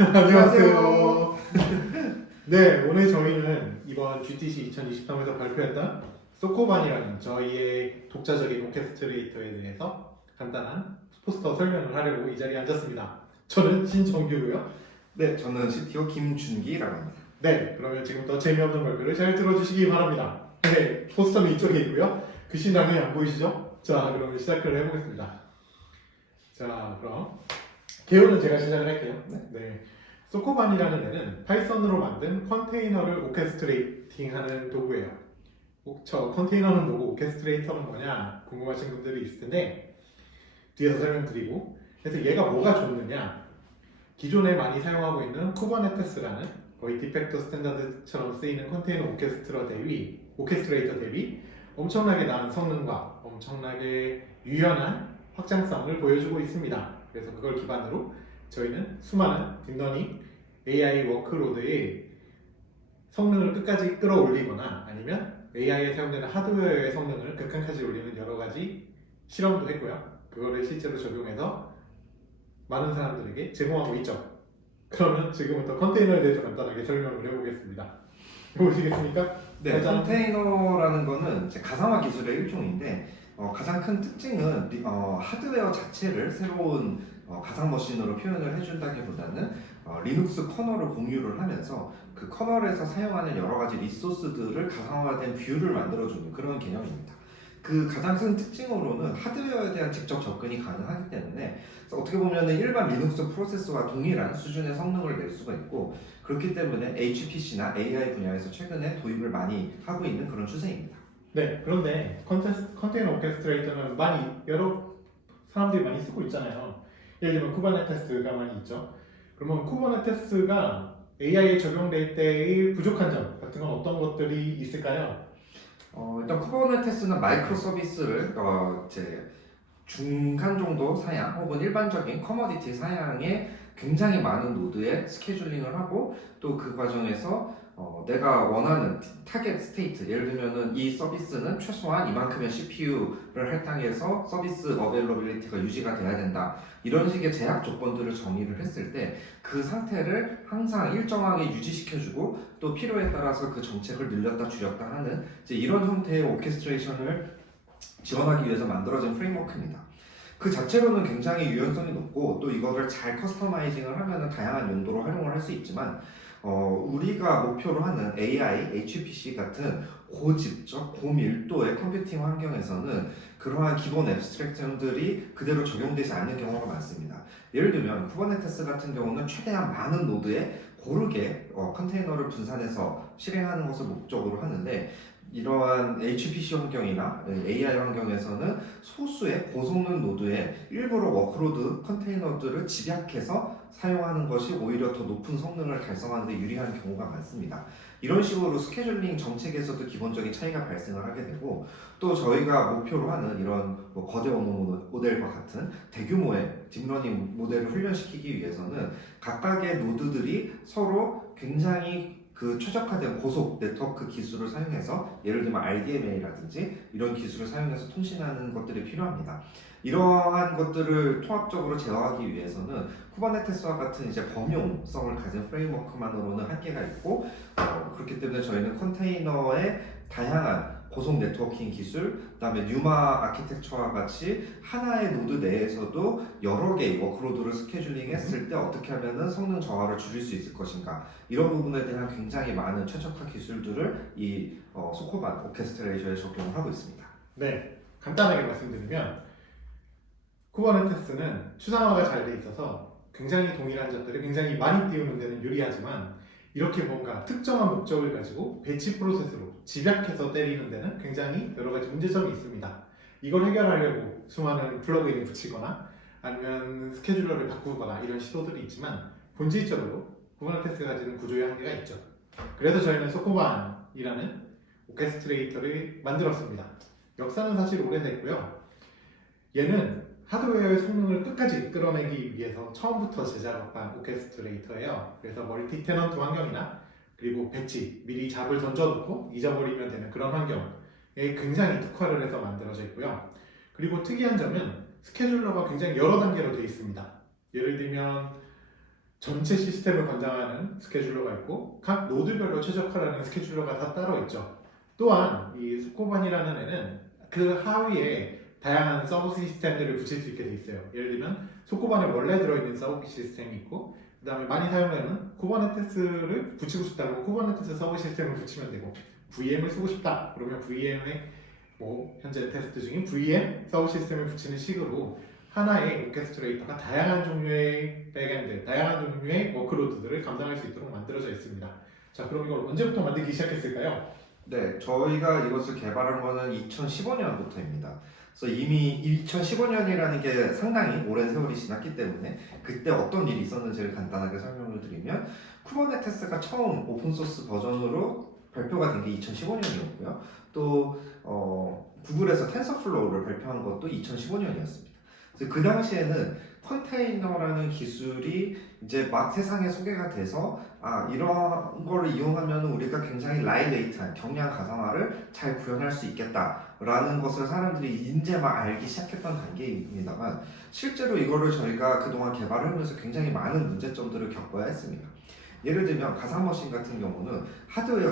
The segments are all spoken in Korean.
안녕하세요. 네, 오늘 저희는 이번 GTC 2023에서 발표했던 소코반이라는 저희의 독자적인 오케스트레이터에 대해서 간단한 포스터 설명을 하려고 이 자리에 앉았습니다. 저는 신정규고요. 네, 저는 CTO 김준기라고 합니다. 네, 그러면 지금부터 재미없는 발표를 잘 들어주시기 바랍니다. 네, 포스터는 이쪽에 있고요. 글씨낭이 안 보이시죠? 자, 그러면 시작을 해보겠습니다. 자, 그럼 개요는 제가 시작을 할게요. 네. 소코반이라는 애는 파이썬으로 만든 컨테이너를 오케스트레이팅하는 도구예요. 저 컨테이너는 뭐고 오케스트레이터는 뭐냐 궁금하신 분들이 있을 텐데 뒤에서 설명드리고, 그래서 얘가 뭐가 좋느냐, 기존에 많이 사용하고 있는 쿠버네티스라는 거의 디팩토 스탠다드처럼 쓰이는 컨테이너 오케스트레이터 대비 엄청나게 나은 성능과 엄청나게 유연한 확장성을 보여주고 있습니다. 그래서 그걸 기반으로 저희는 수많은 딥러닝 AI 워크로드의 성능을 끝까지 끌어올리거나 아니면 AI에 사용되는 하드웨어의 성능을 극한까지 올리는 여러 가지 실험도 했고요. 그거를 실제로 적용해서 많은 사람들에게 제공하고 있죠. 그러면 지금부터 컨테이너에 대해서 간단하게 설명을 해보겠습니다. 보시겠습니까? 네, 컨테이너라는 거는 이제 가상화 기술의 일종인데 가장 큰 특징은 하드웨어 자체를 새로운 가상 머신으로 표현을 해준다기보다는 리눅스 커널을 공유를 하면서 그 커널에서 사용하는 여러 가지 리소스들을 가상화된 뷰를 만들어주는 그런 개념입니다. 그 가장 큰 특징으로는 하드웨어에 대한 직접 접근이 가능하기 때문에 어떻게 보면 일반 리눅스 프로세서와 동일한 수준의 성능을 낼 수가 있고, 그렇기 때문에 HPC나 AI 분야에서 최근에 도입을 많이 하고 있는 그런 추세입니다. 네, 그런데 컨테이너 오케스트레이터는 여러 사람들이 많이 쓰고 있잖아요. 예를 들면 쿠버네티스가 많이 있죠. 그러면 쿠버네티스가 AI에 적용될 때의 부족한 점 같은 건 어떤 것들이 있을까요? 일단 쿠버네티스는 마이크로 서비스를 이제 중간 정도 사양 혹은 일반적인 커머디티 사양에 굉장히 많은 노드에 스케줄링을 하고, 또 그 과정에서 내가 원하는 타겟 스테이트, 예를 들면은 이 서비스는 최소한 이만큼의 CPU를 할당해서 서비스 어베일러빌리티가 유지가 돼야 된다, 이런 식의 제약 조건들을 정의를 했을 때 그 상태를 항상 일정하게 유지시켜주고, 또 필요에 따라서 그 정책을 늘렸다 줄였다 하는 이제 이런 형태의 오케스트레이션을 지원하기 위해서 만들어진 프레임워크입니다. 그 자체로는 굉장히 유연성이 높고, 또 이거를 잘 커스터마이징을 하면 다양한 용도로 활용을 할 수 있지만, 우리가 목표로 하는 AI, HPC 같은 고집적, 고밀도의 컴퓨팅 환경에서는 그러한 기본 앱스트랙션들이 그대로 적용되지 않는 경우가 많습니다. 예를 들면 쿠버네티스 같은 경우는 최대한 많은 노드에 고르게 컨테이너를 분산해서 실행하는 것을 목적으로 하는데, 이러한 HPC 환경이나 AI 환경에서는 소수의 고성능 노드에 일부러 워크로드 컨테이너들을 집약해서 사용하는 것이 오히려 더 높은 성능을 달성하는 데 유리한 경우가 많습니다. 이런 식으로 스케줄링 정책에서도 기본적인 차이가 발생을 하게 되고, 또 저희가 목표로 하는 이런 거대 언어 모델과 같은 대규모의 딥러닝 모델을 훈련시키기 위해서는 각각의 노드들이 서로 굉장히 그 최적화된 고속 네트워크 기술을 사용해서, 예를 들면 RDMA라든지 이런 기술을 사용해서 통신하는 것들이 필요합니다. 이러한 것들을 통합적으로 제어하기 위해서는 쿠버네티스와 같은 이제 범용성을 가진 프레임워크만으로는 한계가 있고, 그렇기 때문에 저희는 컨테이너의 다양한 고속 네트워킹 기술, 그다음에 뉴마 아키텍처와 같이 하나의 노드 내에서도 여러 개의 워크로드를 스케줄링 했을 때 어떻게 하면 성능 저하를 줄일 수 있을 것인가, 이런 부분에 대한 굉장히 많은 최적화 기술들을 이 소코반 오케스트레이션에 적용을 하고 있습니다. 네, 간단하게 말씀드리면 쿠버네티스는 추상화가 잘 돼 있어서 굉장히 동일한 점들을 굉장히 많이 띄우는 데는 유리하지만, 이렇게 뭔가 특정한 목적을 가지고 배치 프로세스로 집약해서 때리는 데는 굉장히 여러 가지 문제점이 있습니다. 이걸 해결하려고 수많은 플러그인을 붙이거나 아니면 스케줄러를 바꾸거나 이런 시도들이 있지만, 본질적으로 쿠버네티스가 가지는 구조의 한계가 있죠. 그래서 저희는 소코반이라는 오케스트레이터를 만들었습니다. 역사는 사실 오래됐고요. 얘는 하드웨어의 성능을 끝까지 끌어내기 위해서 처음부터 제작한 오케스트레이터예요. 그래서 멀티 테넌트 환경이나 그리고 배치, 미리 잡을 던져놓고 잊어버리면 되는 그런 환경에 굉장히 특화를 해서 만들어져 있고요. 그리고 특이한 점은 스케줄러가 굉장히 여러 단계로 되어 있습니다. 예를 들면 전체 시스템을 관장하는 스케줄러가 있고 각 노드별로 최적화라는 스케줄러가 다 따로 있죠. 또한 이 소코반이라는 애는 그 하위에 다양한 서브 시스템들을 붙일 수 있게 돼 있어요. 예를 들면 소코반에 원래 들어있는 서브 시스템이 있고 그 다음에 많이 사용되는 쿠버네티스를 붙이고 싶다면 쿠버네티스 서브 시스템을 붙이면 되고 VM을 쓰고 싶다 그러면 VM에 뭐 현재 테스트 중인 VM 서브 시스템을 붙이는 식으로 하나의 오케스트레이터가 다양한 종류의 백엔드, 다양한 종류의 워크로드들을 감당할 수 있도록 만들어져 있습니다. 자, 그럼 이걸 언제부터 만들기 시작했을까요? 네, 저희가 이것을 개발한 거는 2015년부터입니다. 그래서 이미 2015년이라는 게 상당히 오랜 세월이 지났기 때문에 그때 어떤 일이 있었는지를 간단하게 설명을 드리면 쿠버네티스가 처음 오픈소스 버전으로 발표가 된 게 2015년이었고요. 또 구글에서 텐서플로우를 발표한 것도 2015년이었습니다. 그래서 그 당시에는 컨테이너라는 기술이 이제 막 세상에 소개가 돼서 이런 거를 이용하면 우리가 굉장히 라이트웨이트한 경량 가상화를 잘 구현할 수 있겠다라는 것을 사람들이 이제 막 알기 시작했던 단계입니다만 실제로 이거를 저희가 그동안 개발을 하면서 굉장히 많은 문제점들을 겪어야 했습니다. 예를 들면 가상머신 같은 경우는 하드웨어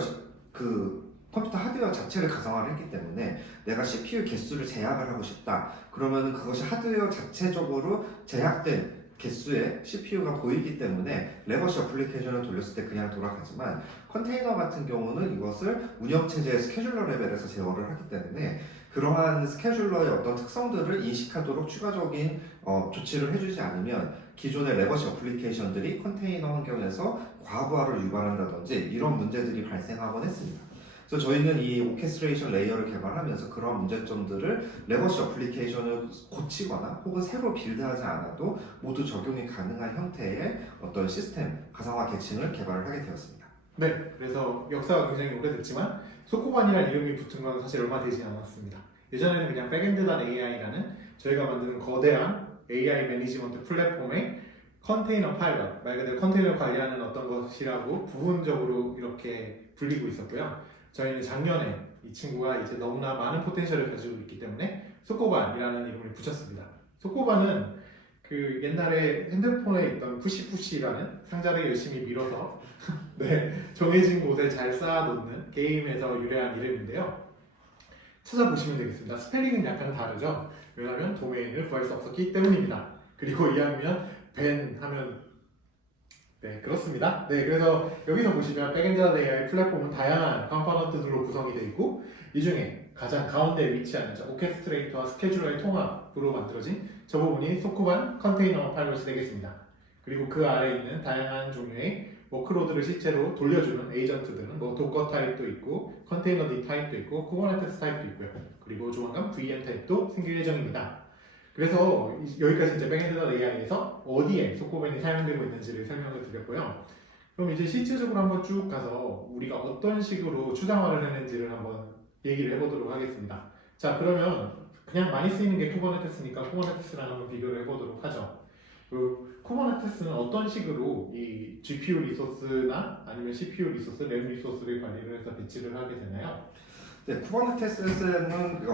컴퓨터 하드웨어 자체를 가상화를 했기 때문에 내가 CPU 개수를 제약을 하고 싶다 그러면 그것이 하드웨어 자체적으로 제약된 개수의 CPU가 보이기 때문에 레거시 어플리케이션을 돌렸을 때 그냥 돌아가지만 컨테이너 같은 경우는 이것을 운영체제의 스케줄러 레벨에서 제어를 하기 때문에 그러한 스케줄러의 어떤 특성들을 인식하도록 추가적인 조치를 해주지 않으면 기존의 레거시 어플리케이션들이 컨테이너 환경에서 과부하를 유발한다든지 이런 문제들이 발생하곤 했습니다. 그래서 저희는 이 오케스트레이션 레이어를 개발하면서 그런 문제점들을 레거시 어플리케이션을 고치거나 혹은 새로 빌드하지 않아도 모두 적용이 가능한 형태의 어떤 시스템 가상화 계층을 개발을 하게 되었습니다. 네, 그래서 역사가 굉장히 오래됐지만 소코반이라는 이름이 붙은 건 사실 얼마 되지 않았습니다. 예전에는 그냥 백엔드.ai라는 저희가 만드는 거대한 AI 매니지먼트 플랫폼의 컨테이너 파일럿, 말 그대로 컨테이너 관리하는 어떤 것이라고 부분적으로 이렇게 불리고 있었고요. 저희는 작년에 이 친구가 이제 너무나 많은 포텐셜을 가지고 있기 때문에 소코반이라는 이름을 붙였습니다. 소코반은 그 옛날에 핸드폰에 있던 푸시푸시라는 상자를 열심히 밀어서 네, 정해진 곳에 잘 쌓아놓는 게임에서 유래한 이름인데요. 찾아보시면 되겠습니다. 스펠링은 약간 다르죠. 왜냐하면 도메인을 구할 수 없었기 때문입니다. 그리고 이해하면 벤 하면 네, 그렇습니다. 네, 그래서 여기서 보시면 백엔드.ai 플랫폼은 다양한 컴포넌트들로 구성이 되어 있고 이 중에 가장 가운데에 위치하는 오케스트레이터와 스케줄러의 통합으로 만들어진 저 부분이 소코반 컨테이너 파일럿이 되겠습니다. 그리고 그 아래에 있는 다양한 종류의 워크로드를 실제로 돌려주는 에이전트들은 뭐 도커 타입도 있고 컨테이너 D 타입도 있고 쿠버네티스 타입도 있고요. 그리고 조만간 VM 타입도 생길 예정입니다. 그래서 여기까지 이제 백엔드.ai에서 어디에 소코반이 사용되고 있는지를 설명을 드렸고요. 그럼 이제 실질적으로 한번 쭉 가서 우리가 어떤 식으로 추상화를 했는지를 한번 얘기를 해보도록 하겠습니다. 자, 그러면 그냥 많이 쓰이는 게 쿠버네티스니까 쿠버네티스랑 한번 비교를 해보도록 하죠. 그 쿠버네티스는 어떤 식으로 이 GPU 리소스나 아니면 CPU 리소스, 램 리소스를 관리를 해서 배치를 하게 되나요? 네, 쿠버네티스는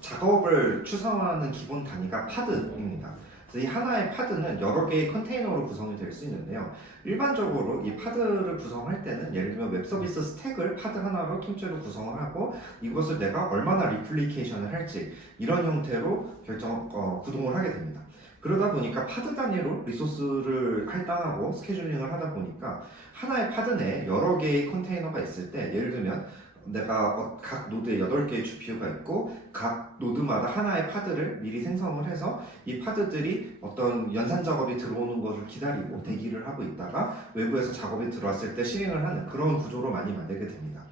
작업을 추상화하는 기본 단위가 파드입니다. 그래서 이 하나의 파드는 여러 개의 컨테이너로 구성이 될 수 있는데요. 일반적으로 이 파드를 구성할 때는 예를 들면 웹 서비스 스택을 파드 하나로 통째로 구성을 하고 이것을 내가 얼마나 리플리케이션을 할지 이런 형태로 구동을 하게 됩니다. 그러다 보니까 파드 단위로 리소스를 할당하고 스케줄링을 하다 보니까 하나의 파드 내에 여러 개의 컨테이너가 있을 때 예를 들면 내가 각 노드에 8개의 GPU가 있고 각 노드마다 하나의 파드를 미리 생성을 해서 이 파드들이 어떤 연산 작업이 들어오는 것을 기다리고 대기를 하고 있다가 외부에서 작업이 들어왔을 때 실행을 하는 그런 구조로 많이 만들게 됩니다.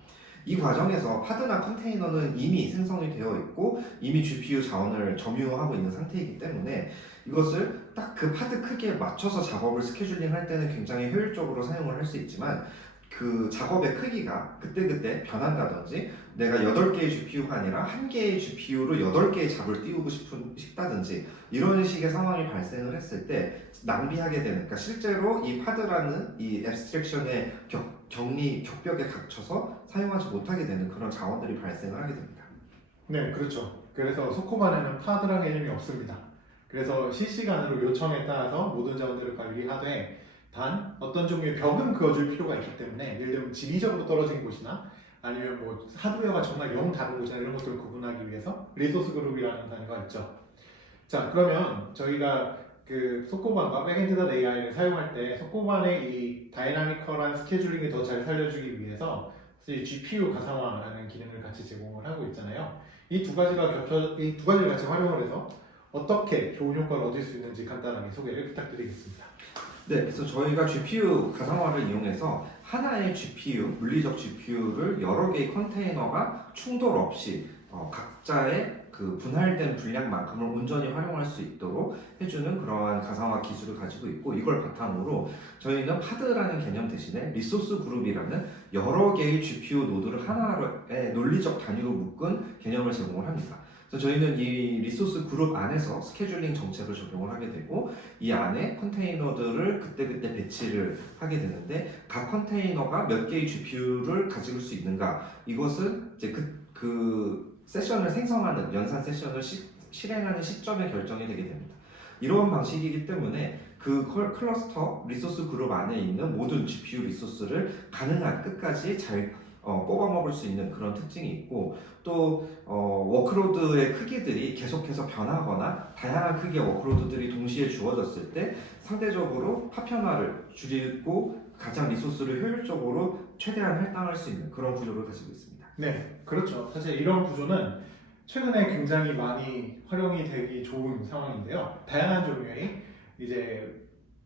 이 과정에서 파드나 컨테이너는 이미 생성이 되어 있고 이미 GPU 자원을 점유하고 있는 상태이기 때문에 이것을 딱 그 파드 크기에 맞춰서 작업을 스케줄링 할 때는 굉장히 효율적으로 사용을 할 수 있지만 그 작업의 크기가 그때그때 변한다든지 내가 8개의 GPU가 아니라 1개의 GPU로 8개의 잡을 띄우고 싶다든지 이런 식의 상황이 발생을 했을 때 낭비하게 되는 그러니까 실제로 이 파드라는 이 앱스트랙션의 격벽에 갇혀서 사용하지 못하게 되는 그런 자원들이 발생을 하게 됩니다. 네, 그렇죠. 그래서 소코반에는 파드라는 개념이 없습니다. 그래서 실시간으로 요청에 따라서 모든 자원들을 관리하되 단 어떤 종류의 벽은 그어줄 필요가 있기 때문에 예를 들면 지리적으로 떨어진 곳이나 아니면 뭐 하드웨어가 정말 영 다른 곳이나 이런 것들을 구분하기 위해서 리소스 그룹이라는 단위가 있죠. 자, 그러면 저희가 그 속고반과 백엔드 AI를 사용할 때 속고반의 이 다이나미컬한 스케줄링을 더 잘 살려주기 위해서 사실 GPU 가상화라는 기능을 같이 제공을 하고 있잖아요. 이 두 가지를 같이 활용을 해서 어떻게 좋은 효과를 얻을 수 있는지 간단하게 소개를 부탁드리겠습니다. 네, 그래서 저희가 GPU 가상화를 이용해서 하나의 GPU, 물리적 GPU를 여러 개의 컨테이너가 충돌 없이 각자의 그 분할된 분량만큼을 온전히 활용할 수 있도록 해주는 그러한 가상화 기술을 가지고 있고, 이걸 바탕으로 저희는 파드라는 개념 대신에 리소스 그룹이라는 여러 개의 GPU 노드를 하나의 논리적 단위로 묶은 개념을 제공을 합니다. 그래서 저희는 이 리소스 그룹 안에서 스케줄링 정책을 적용을 하게 되고, 이 안에 컨테이너들을 그때그때 배치를 하게 되는데, 각 컨테이너가 몇 개의 GPU를 가질 수 있는가, 이것은 이제 그 세션을 생성하는 연산 세션을 실행하는 시점에 결정이 되게 됩니다. 이러한 방식이기 때문에 그 클러스터 리소스 그룹 안에 있는 모든 GPU 리소스를 가능한 끝까지 잘 뽑아 먹을 수 있는 그런 특징이 있고, 또 워크로드의 크기들이 계속해서 변하거나 다양한 크기의 워크로드들이 동시에 주어졌을 때 상대적으로 파편화를 줄이고 가장 리소스를 효율적으로 최대한 할당할 수 있는 그런 구조를 가지고 있습니다. 네, 그렇죠. 사실 이런 구조는 최근에 굉장히 많이 활용이 되기 좋은 상황인데요. 다양한 종류의 이제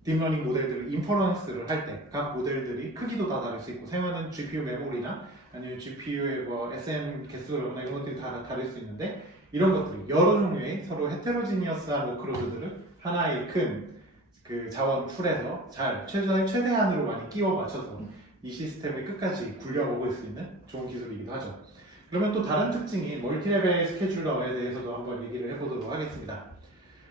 딥러닝 모델들을 인퍼런스를 할 때 각 모델들이 크기도 다 다를 수 있고 사용하는 GPU 메모리나 아니면 GPU의 뭐 SM 개수나 이런 것들이 다 다를 수 있는데, 이런 것들이 여러 종류의 서로 헤테로지니어스한 워크로드들을 하나의 큰 그 자원 풀에서 잘 최대한으로 많이 끼워 맞춰서 이 시스템을 끝까지 굴려 먹을 수 있는 좋은 기술이기도 하죠. 그러면 또 다른 특징인 멀티레벨 스케줄러에 대해서도 한번 얘기를 해보도록 하겠습니다.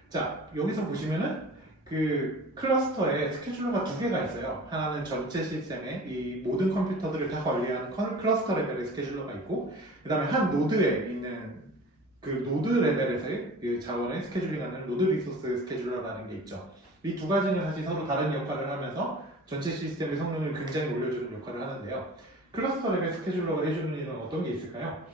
자, 여기서 보시면은 그 클러스터에 스케줄러가 두 개가 있어요. 하나는 전체 시스템에 이 모든 컴퓨터들을 다 관리하는 클러스터 레벨의 스케줄러가 있고, 그 다음에 한 노드에 있는 그 노드 레벨에서의 그 자원을 스케줄링하는 노드 리소스 스케줄러라는 게 있죠. 이 두 가지는 사실 서로 다른 역할을 하면서 전체 시스템의 성능을 굉장히 올려주는 역할을 하는데요. 클러스터 레벨 스케줄러가 해주는 일은 어떤 게 있을까요?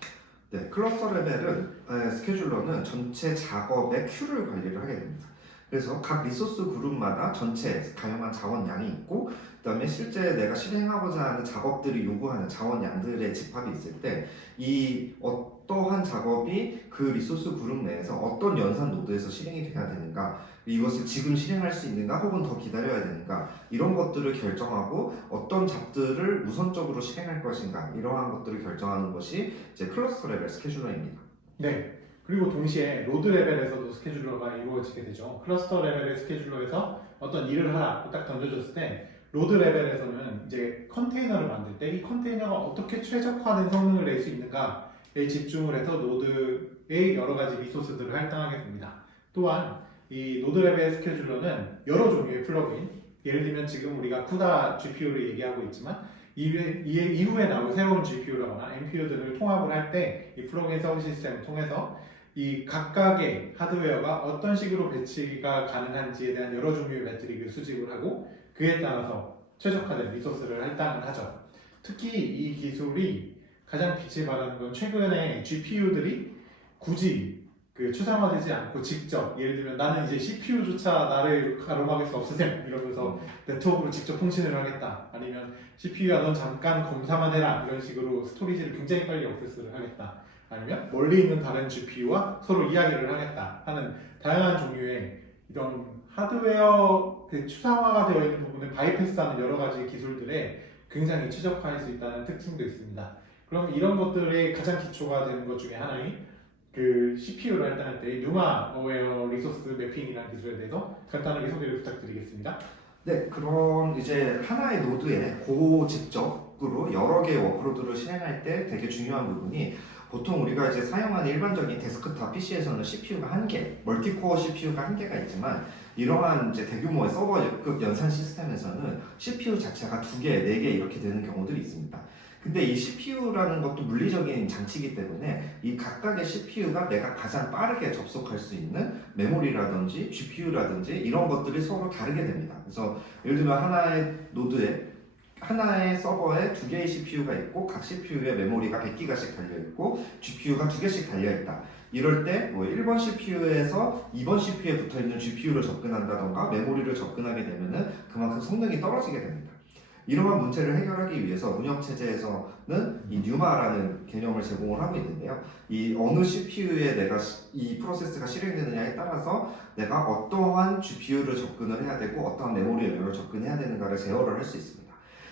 네, 클러스터 레벨은 스케줄러는 전체 작업의 큐를 관리를 하게 됩니다. 그래서 각 리소스 그룹마다 전체 가용한 자원량이 있고, 그 다음에 실제 내가 실행하고자 하는 작업들이 요구하는 자원량들의 집합이 있을 때 이 어떠한 작업이 그 리소스 그룹 내에서 어떤 연산 노드에서 실행이 돼야 되는가, 이것을 지금 실행할 수 있는가 혹은 더 기다려야 되는가, 이런 것들을 결정하고 어떤 잡들을 우선적으로 실행할 것인가, 이러한 것들을 결정하는 것이 이제 클러스터 레벨 스케줄러입니다. 네. 그리고 동시에 로드 레벨에서도 스케줄러가 이루어지게 되죠. 클러스터 레벨의 스케줄러에서 어떤 일을 하라고 딱 던져줬을 때, 로드 레벨에서는 이제 컨테이너를 만들 때 이 컨테이너가 어떻게 최적화된 성능을 낼 수 있는가에 집중을 해서 노드의 여러 가지 리소스들을 할당하게 됩니다. 또한 이 노드 레벨 스케줄러는 여러 종류의 플러그인, 예를 들면 지금 우리가 쿠다 GPU를 얘기하고 있지만 이후에 나올 새로운 GPU라거나 NPU들을 통합을 할 때 이 플러그인 서브 시스템을 통해서 이 각각의 하드웨어가 어떤 식으로 배치가 가능한지에 대한 여러 종류의 매트릭을 수집을 하고 그에 따라서 최적화된 리소스를 할당을 하죠. 특히 이 기술이 가장 빛을 발하는 건 최근에 GPU들이 굳이 그 추상화되지 않고 직접, 예를 들면 나는 이제 CPU조차 나를 가로막을 수 없으셈 이러면서 네트워크로 직접 통신을 하겠다, 아니면 CPU야 넌 잠깐 검사만 해라 이런 식으로 스토리지를 굉장히 빨리 액세스를 하겠다, 아니면 멀리 있는 다른 GPU와 서로 이야기를 하겠다 하는 다양한 종류의 이런 하드웨어 그 추상화가 되어 있는 부분을 바이패스하는 여러 가지 기술들에 굉장히 최적화할 수 있다는 특징도 있습니다. 그럼 이런 것들의 가장 기초가 되는 것 중에 하나인 그 CPU를 할당할 때 누마 어웨어 리소스 매핑이라는 기술에 대해서 간단하게 소개를 부탁드리겠습니다. 네, 그럼 이제 하나의 노드에 고직접으로 여러 개의 워크로드를 실행할 때 되게 중요한 부분이, 보통 우리가 이제 사용하는 일반적인 데스크탑 PC에서는 CPU가 한 개, 멀티코어 CPU가 한 개가 있지만, 이러한 이제 대규모의 서버급 연산 시스템에서는 CPU 자체가 두 개, 네 개 이렇게 되는 경우들이 있습니다. 근데 이 CPU라는 것도 물리적인 장치이기 때문에 이 각각의 CPU가 내가 가장 빠르게 접속할 수 있는 메모리라든지 GPU라든지 이런 것들이 서로 다르게 됩니다. 그래서 예를 들면 하나의 서버에 두 개의 CPU가 있고 각 CPU에 메모리가 100기가씩 달려있고 GPU가 두 개씩 달려있다. 이럴 때 뭐 1번 CPU에서 2번 CPU에 붙어있는 GPU를 접근한다던가 메모리를 접근하게 되면은 그만큼 성능이 떨어지게 됩니다. 이러한 문제를 해결하기 위해서 운영체제에서는 이 뉴마라는 개념을 제공을 하고 있는데요. 이 어느 CPU에 이 프로세스가 실행되느냐에 따라서 내가 어떠한 GPU를 접근을 해야 되고 어떠한 메모리 영역을 접근해야 되는가를 제어를 할 수 있습니다.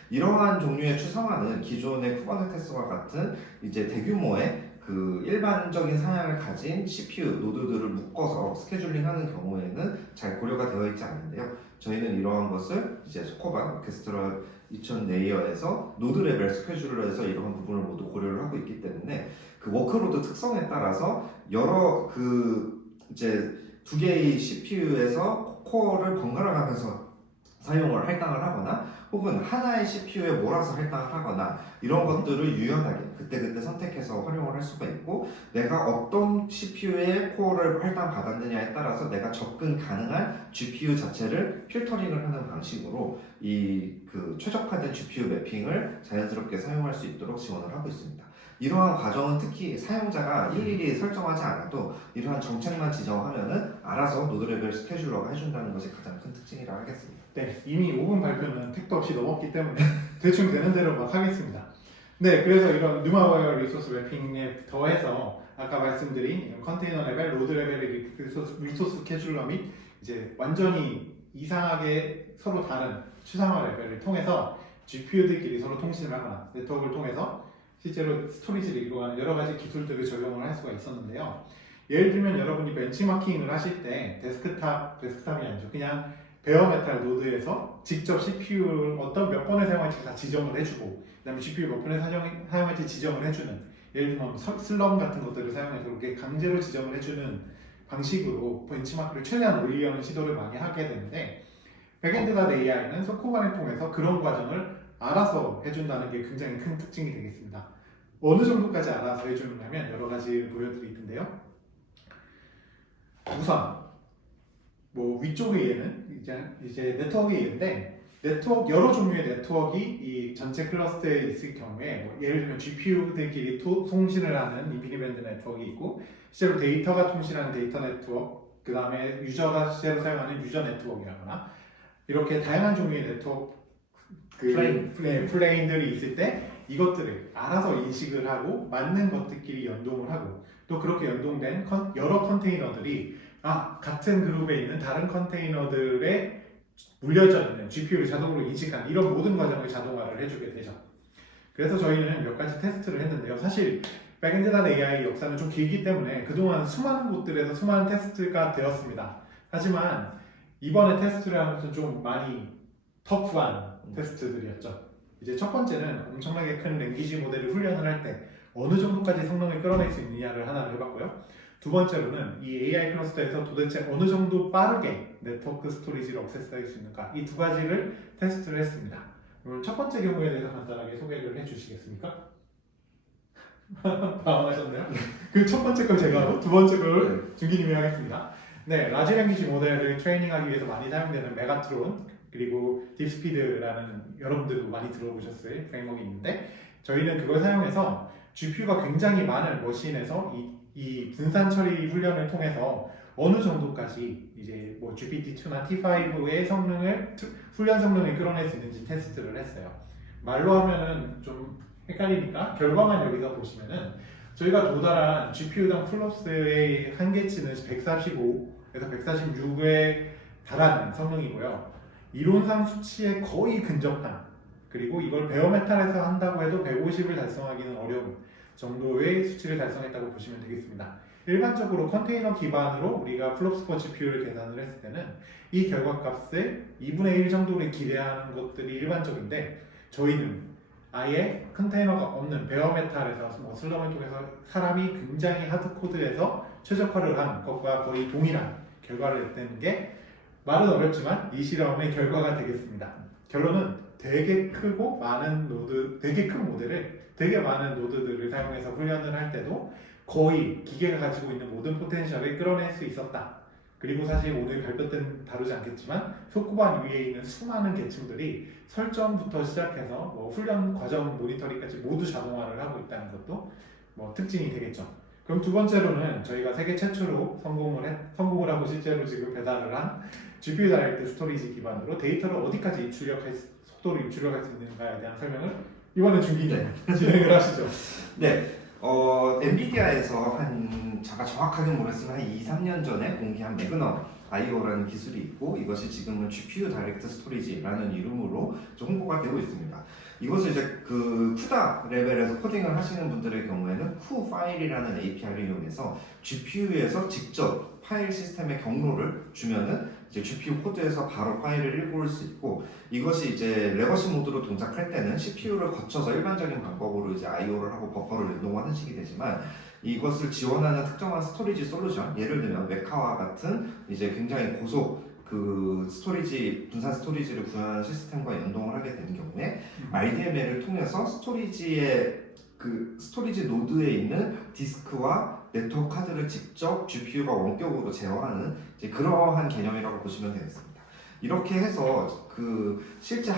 이러한 종류의 추상화는 기존의 쿠버네티스와 같은 이제 대규모의 그 일반적인 사양을 가진 CPU 노드들을 묶어서 스케줄링하는 경우에는 잘 고려가 되어 있지 않은데요. 저희는 이러한 것을 이제 소코반 오케스트라 2000 레이어에서 노드 레벨 스케줄을 해서 이러한 부분을 모두 고려를 하고 있기 때문에 그 워크로드 특성에 따라서 여러 이제 두 개의 CPU에서 코어를 번갈아 가면서 사용을 할당을 하거나 혹은 하나의 CPU에 몰아서 할당을 하거나 이런 것들을 유연하게 그때그때 선택해서 활용을 할 수가 있고 내가 어떤 CPU의 코어를 할당받았느냐에 따라서 내가 접근 가능한 GPU 자체를 필터링을 하는 방식으로 그 최적화된 GPU 매핑을 자연스럽게 사용할 수 있도록 지원을 하고 있습니다. 이러한 과정은 특히 사용자가 일일이 설정하지 않아도 이러한 정책만 지정하면은 알아서 노드 레벨 스케줄러가 해준다는 것이 가장 큰 특징이라 하겠습니다. 네, 이미 5분 발표는 택도 없이 넘었기 때문에 대충 되는 대로 막 하겠습니다. 네, 그래서 이런 뉴마웨어 리소스 매핑에 더해서 아까 말씀드린 컨테이너 레벨, 로드 레벨의 리소스 스케줄러 및 이제 완전히 이상하게 서로 다른 추상화 레벨을 통해서 GPU들끼리 서로 통신을 하거나 네트워크를 통해서 실제로 스토리지를 이루어가는 여러 가지 기술들을 적용을 할 수가 있었는데요. 예를 들면 여러분이 벤치마킹을 하실 때 데스크탑이 아니죠. 그냥 베어메탈 노드에서 직접 CPU 어떤 몇 번을 사용할지 다 지정을 해주고 그 다음에 GPU 몇 번을 사용할지 지정을 해주는 예를 들면 슬럼 같은 것들을 사용해서 그렇게 강제로 지정을 해주는 방식으로 벤치마크를 최대한 올리려는 시도를 많이 하게 되는데 백엔드.ai는 소코반을 통해서 그런 과정을 알아서 해준다는 게 굉장히 큰 특징이 되겠습니다. 어느 정도까지 알아서 해주냐면 여러 가지 보여드릴 텐데요. 우선 위쪽에 얘는 이제 네트워크에 있는데 여러 종류의 네트워크가 이 전체 클러스터에 있을 경우에 예를 들면 GPU들끼리 통신을 하는 인피니밴드 네트워크가 있고 실제로 데이터가 통신하는 데이터 네트워크 그 다음에 유저가 실제로 사용하는 유저 네트워크라거나 이렇게 다양한 종류의 네트워크 플레인들이 있을 때 이것들을 알아서 인식을 하고 맞는 것들끼리 연동을 하고 또 그렇게 연동된 여러 컨테이너들이 같은 그룹에 있는 다른 컨테이너들에 물려져 있는 GPU를 자동으로 인식하는 이런 모든 과정을 자동화를 해주게 되죠. 그래서 저희는 몇 가지 테스트를 했는데요. 사실 백엔드.ai 역사는 좀 길기 때문에 그동안 수많은 곳들에서 수많은 테스트가 되었습니다. 하지만 이번에 테스트를 하면서 좀 많이 터프한 테스트들이었죠. 이제 첫 번째는 엄청나게 큰 랭귀지 모델을 훈련을 할 때 어느 정도까지 성능을 끌어낼 수 있느냐를 하나를 해봤고요. 두 번째로는 이 AI 클러스터에서 도대체 어느 정도 빠르게 네트워크 스토리지를 액세스할 수 있는가 이 두 가지를 테스트를 했습니다. 그럼 첫 번째 경우에 대해서 간단하게 소개를 해주시겠습니까? 당황하셨나요? 그 첫 번째 걸 제가 하고 두 번째 걸 준기님이 하겠습니다. 네, 라지 랭귀지 모델을 트레이닝하기 위해서 많이 사용되는 메가트론 그리고 딥스피드라는 여러분들도 많이 들어보셨을 프레임워크가 있는데 저희는 그걸 사용해서 GPU가 굉장히 많은 머신에서 이 분산 처리 훈련을 통해서 어느 정도까지 이제 GPT-2나 T5의 훈련 성능을 끌어낼 수 있는지 테스트를 했어요. 말로 하면은 좀 헷갈리니까 결과만 여기서 보시면은 저희가 도달한 GPU당 플롭스의 한계치는 145에서 146에 달하는 성능이고요. 이론상 수치에 거의 근접한 그리고 이걸 베어메탈에서 한다고 해도 150을 달성하기는 어려운 정도의 수치를 달성했다고 보시면 되겠습니다. 일반적으로 컨테이너 기반으로 우리가 플롭스퍼 GPU를 계산을 했을 때는 이 결과값을 2분의 1 정도를 기대하는 것들이 일반적인데 저희는 아예 컨테이너가 없는 베어메탈에서 슬럼을 통해서 사람이 굉장히 하드코드에서 최적화를 한 것과 거의 동일한 결과를 냈다는 게 말은 어렵지만 이 실험의 결과가 되겠습니다. 결론은 되게 크고 많은 노드, 되게 큰 모델을 되게 많은 노드들을 사용해서 훈련을 할 때도 거의 기계가 가지고 있는 모든 포텐셜을 끌어낼 수 있었다. 그리고 사실 오늘 발표 때는 다루지 않겠지만 소코반 위에 있는 수많은 계층들이 설정부터 시작해서 뭐 훈련 과정 모니터링까지 모두 자동화를 하고 있다는 것도 뭐 특징이 되겠죠. 그럼 두 번째로는 저희가 세계 최초로 성공을 하고 실제로 지금 배달을 한 GPU 다이렉트 스토리지 기반으로 데이터를 어디까지 속도로 입출력할 수 있는가에 대한 설명을 이번에 준기님 진행을 하시죠. 네, 엔비디아에서 제가 정확하게 모르겠지만 한 2, 3년 전에 공개한 매그넘 IO라는 기술이 있고 이것이 지금은 GPU 다이렉트 스토리지라는 이름으로 홍보가 되고 있습니다. 이것을 이제 그 쿠다 레벨에서 코딩을 하시는 분들의 경우에는 쿠 파일이라는 API를 이용해서 GPU에서 직접 파일 시스템의 경로를 주면은 이제 GPU 코드에서 바로 파일을 읽을 수 있고 이것이 이제 레거시 모드로 동작할 때는 CPU를 거쳐서 일반적인 방법으로 이제 I/O를 하고 버퍼를 연동하는 식이 되지만 이것을 지원하는 특정한 스토리지 솔루션, 예를 들면 웨카와 같은 이제 굉장히 고속 그 스토리지 분산 스토리지를 구현하는 시스템과 연동을 하게 되는 경우에 RDMA를 통해서 그 스토리지 노드에 있는 디스크와 네트워크 카드를 직접 GPU가 원격으로 제어하는 이제 그러한 개념이라고 보시면 되겠습니다. 이렇게 해서 그 실제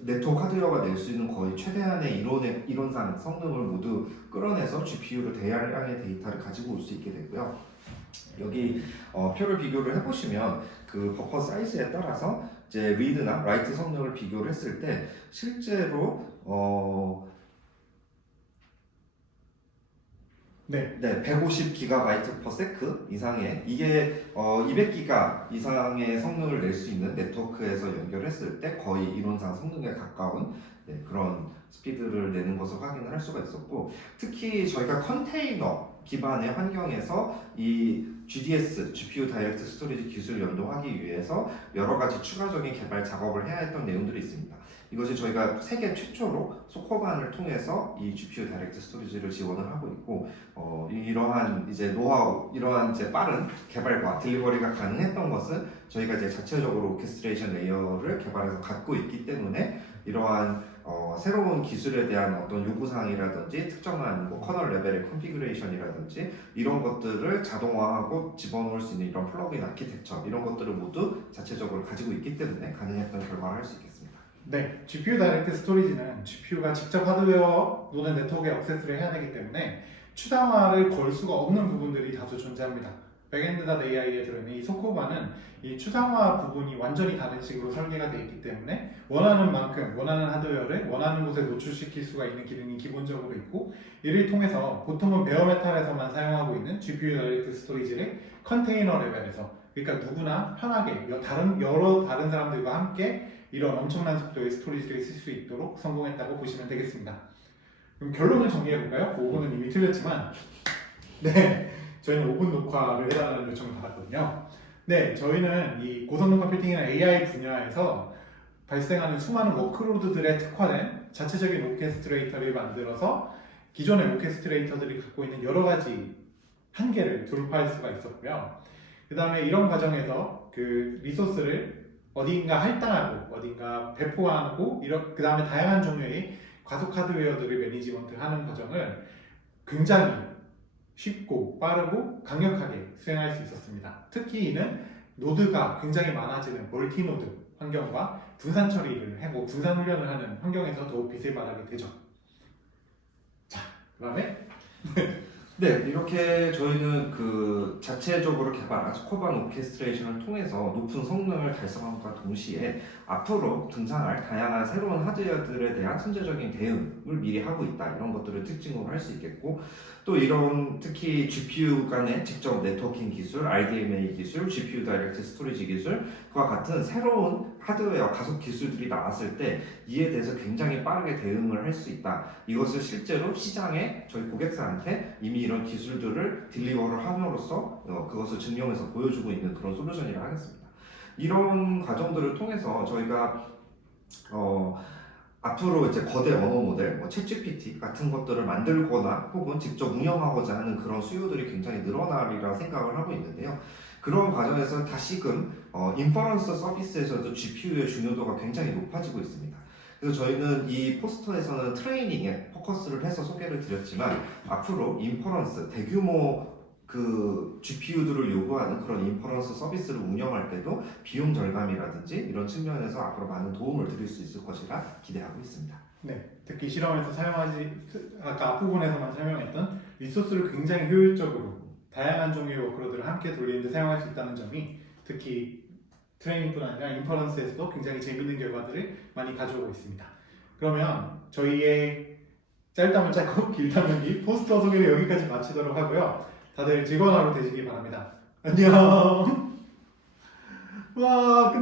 네트워크 하드웨어가 낼 수 있는 거의 최대한의 이론상 성능을 모두 끌어내서 GPU로 대량의 데이터를 가지고 올 수 있게 되고요. 여기 표를 비교를 해보시면 그 버퍼 사이즈에 따라서 이제 리드나 라이트 성능을 비교를 했을 때 실제로 150GB per sec 이상의 이게 200GB 이상의 성능을 낼 수 있는 네트워크에서 연결했을 때 거의 이론상 성능에 가까운 그런 스피드를 내는 것을 확인을 할 수가 있었고 특히 저희가 컨테이너 기반의 환경에서 이 GDS, GPU 다이렉트 스토리지 기술을 연동하기 위해서 여러 가지 추가적인 개발 작업을 해야 했던 내용들이 있습니다. 이것이 저희가 세계 최초로 소코반을 통해서 이 GPU 다이렉트 스토리지를 지원을 하고 있고 이러한 이제 노하우, 이러한 이제 빠른 개발과 딜리버리가 가능했던 것은 저희가 이제 자체적으로 오케스트레이션 레이어를 개발해서 갖고 있기 때문에 이러한 새로운 기술에 대한 어떤 요구사항이라든지 특정한 뭐 커널 레벨의 컨피그레이션이라든지 이런 것들을 자동화하고 집어넣을 수 있는 이런 플러그인 아키텍처 이런 것들을 모두 자체적으로 가지고 있기 때문에 가능했던 결과를 할 수 있겠습니다. 네, GPU 다이렉트 스토리지는 GPU가 직접 하드웨어 또는 네트워크에 액세스를 해야 되기 때문에 추상화를 걸 수가 없는 부분들이 다소 존재합니다. 백엔드.ai에 들어있는 이 소코반은 이 추상화 부분이 완전히 다른 식으로 설계가 되어 있기 때문에 원하는 만큼 원하는 하드웨어를 원하는 곳에 노출시킬 수가 있는 기능이 기본적으로 있고 이를 통해서 보통은 베어메탈에서만 사용하고 있는 GPU 다이렉트 스토리지를 컨테이너 레벨에서 그러니까 누구나 편하게 여러 다른 사람들과 함께 이런 엄청난 속도의 스토리지를 쓸 수 있도록 성공했다고 보시면 되겠습니다. 그럼 결론을 정리해볼까요? 5분은 이미 틀렸지만 네, 저희는 5분 녹화를 해달라는 요청을 받았거든요. 네, 저희는 이 고성능 컴퓨팅이나 AI 분야에서 발생하는 수많은 워크로드들에 특화된 자체적인 오케스트레이터를 만들어서 기존의 오케스트레이터들이 갖고 있는 여러 가지 한계를 돌파할 수가 있었고요. 그 다음에 이런 과정에서 그 리소스를 어딘가 할당하고 어딘가 배포하고 그 다음에 다양한 종류의 가속 하드웨어들을 매니지먼트하는 과정을 굉장히 쉽고 빠르고 강력하게 수행할 수 있었습니다. 특히 이는 노드가 굉장히 많아지는 멀티노드 환경과 분산 처리를 하고 분산 훈련을 하는 환경에서 더욱 빛을 발하게 되죠. 자, 그 다음에 네, 이렇게 저희는 그 자체적으로 개발한 소코반 오케스트레이션을 통해서 높은 성능을 달성함과 동시에 앞으로 등장할 다양한 새로운 하드웨어들에 대한 선제적인 대응을 미리 하고 있다. 이런 것들을 특징으로 할 수 있겠고 또 이런 특히 GPU 간의 직접 네트워킹 기술, RDMA 기술, GPU 다이렉트 스토리지 기술과 같은 새로운 하드웨어 가속 기술들이 나왔을 때 이에 대해서 굉장히 빠르게 대응을 할 수 있다. 이것을 실제로 시장에 저희 고객사한테 이미 이런 기술들을 딜리버를 함으로써 그것을 증명해서 보여주고 있는 그런 솔루션이라 하겠습니다. 이런 과정들을 통해서 저희가 앞으로 이제 거대 언어 모델, 챗GPT 같은 것들을 만들거나 혹은 직접 운영하고자 하는 그런 수요들이 굉장히 늘어나리라 생각을 하고 있는데요. 그런 과정에서 다시금 인퍼런스 서비스에서도 GPU의 중요도가 굉장히 높아지고 있습니다. 그래서 저희는 이 포스터에서는 트레이닝에 포커스를 해서 소개를 드렸지만 앞으로 인퍼런스, 대규모 그 GPU들을 요구하는 그런 인퍼런스 서비스를 운영할 때도 비용 절감이라든지 이런 측면에서 앞으로 많은 도움을 드릴 수 있을 것이라 기대하고 있습니다. 네, 특히 실험에서 아까 앞부분에서만 설명했던 리소스를 굉장히 효율적으로 다양한 종류의 워크로드를 함께 돌리는데 사용할 수 있다는 점이 특히 트레이닝뿐 아니라 인퍼런스에서도 굉장히 재밌는 결과들을 많이 가져오고 있습니다. 그러면 저희의 짧다면 짧고 길다면 길 포스터 소개를 여기까지 마치도록 하고요. 다들 즐거운 하루 되시기 바랍니다. 안녕. 와.